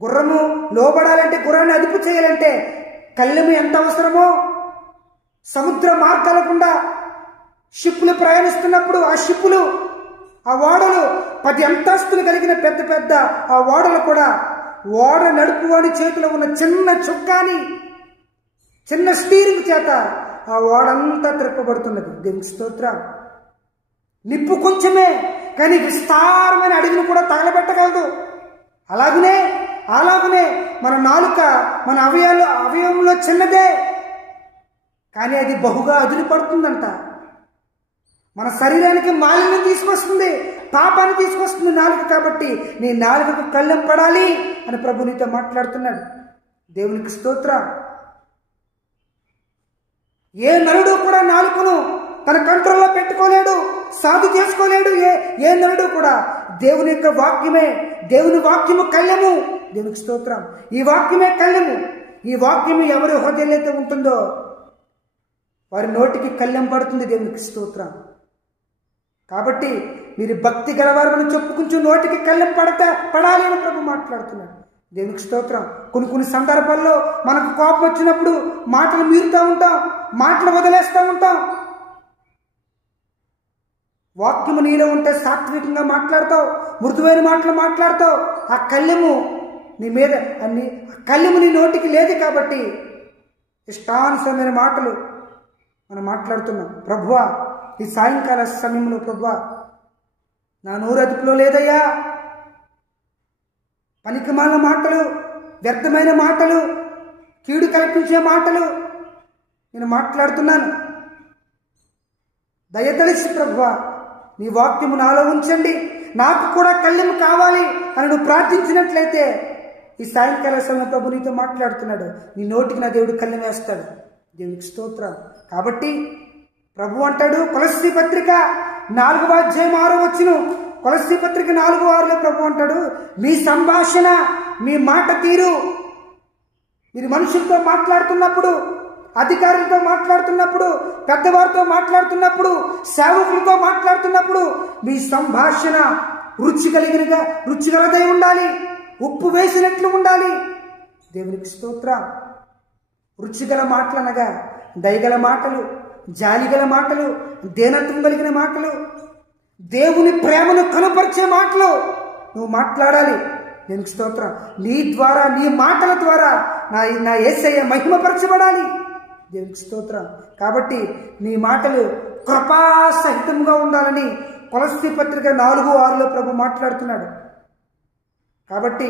గుర్రము లోబడాలంటే, గుర్రాన్ని అదుపు చేయాలంటే కళ్ళెము ఎంత అవసరమో, సముద్ర మార్గాల గుండా షిప్పులు ప్రయాణిస్తున్నప్పుడు ఆ షిప్పులు, ఆ ఓడలు 10 అంతస్తులు కలిగిన పెద్ద పెద్ద ఆ ఓడలు కూడా ఓడ నడుపువాడి చేతిలో ఉన్న చిన్న చుక్కాని, చిన్న స్టీరింగ్ చేత ఆ ఓడంతా తిరపబడుతున్నది. దేవునికి స్తోత్రం. నిప్పు కొంచెమే, కానీ విస్తారమైన అడవిని కూడా తగలబెట్టగలదు. అలాగనే మన నాలుక మన అవయవంలో చిన్నదే, కానీ అది బహుగా అదిరిపడుతుందంట. మన శరీరానికి మాలిన్యం తీసుకొస్తుంది, పాపాన్ని తీసుకొస్తుంది నాలుక. కాబట్టి నీ నాలుకకు కళ్ళెం పడాలి అని ప్రభు నీతో మాట్లాడుతున్నాడు. దేవునికి స్తోత్రం. ఏ నరుడు కూడా నాలుకను తన కంట్రోల్లో పెట్టుకోలేడు, సాధు చేసుకోలేడు. ఏ నరుడు కూడా. దేవుని యొక్క వాక్యమే, దేవుని వాక్యము కళ్ళెము. దేవునికి స్తోత్రం. ఈ వాక్యమే కళ్ళెము. ఈ వాక్యము ఎవరి హృదయంలో అయితే ఉంటుందో వారి నోటికి కళ్ళెం పడుతుంది. దేవునికి స్తోత్రం. కాబట్టి మీరు భక్తి గలవారని చెప్పుకుంటూ నోటికి కళ్ళెం పడాలి అని ప్రభు మాట్లాడుతున్నాడు. దేవునికి స్తోత్రం. కొన్ని సందర్భాల్లో మనకు కోపం వచ్చినప్పుడు మాటలు మీరుతూ ఉంటాం, మాటలు వదిలేస్తూ ఉంటాం. వాక్యము నీలో ఉంటే సాత్వికంగా మాట్లాడతావు, మృదువైన మాటలు మాట్లాడతావు. ఆ కళ్ళెము నీ మీద, కళ్ళెము నీ నోటికి లేదు కాబట్టి ఇష్టానుసరమైన మాటలు మనం మాట్లాడుతున్నాం. ప్రభువా, ఈ సాయంకాల సమయంలో ప్రభువా, నా నోరు అదుపులో లేదయ్యా. పనికిమాలిన మాటలు, వ్యర్థమైన మాటలు, కీడు కల్పించే మాటలు నేను మాట్లాడుతున్నాను. దయతలిసి ప్రభువా, నీ వాక్యము నాలో ఉంచండి, నాకు కూడా కళ్ళెము కావాలి అని నువ్వు ప్రార్థించినట్లయితే ఈ సాయంకాల సమయంలో ప్రభు నీతో మాట్లాడుతున్నాడు. నీ నోటికి నా దేవుడు కళ్ళెం వేస్తాడు. దేవునికి స్తోత్రం. కాబట్టి ప్రభు అంటాడు, కొలస్సీ పత్రిక 4వ అధ్యాయం 6వ వచనం, కొలస్సీ పత్రిక 4:6లో ప్రభు అంటాడు, మీ సంభాషణ, మీ మాట తీరు, మీరు మనుషులతో మాట్లాడుతున్నప్పుడు, అధికారులతో మాట్లాడుతున్నప్పుడు, పెద్దవారితో మాట్లాడుతున్నప్పుడు, సేవకులతో మాట్లాడుతున్నప్పుడు మీ సంభాషణ రుచిగలదై ఉండాలి, ఉప్పు వేసినట్లు ఉండాలి. దేవునికి స్తోత్రం. రుచిగల మాటలు అనగా దయగల మాటలు, జాలిగల మాటలు, దేనత్వం కలిగిన మాటలు, దేవుని ప్రేమను కనుపరిచే మాటలు నువ్వు మాట్లాడాలి. దేవునికి స్తోత్రం. నీ ద్వారా, నీ మాటల ద్వారా నా యేసయ్య మహిమపరచబడాలి. దేవునికి స్తోత్రం. కాబట్టి నీ మాటలు కృపాసహితంగా ఉండాలని కొలస్సీ పత్రిక 4:6లో ప్రభు మాట్లాడుతున్నాడు. కాబట్టి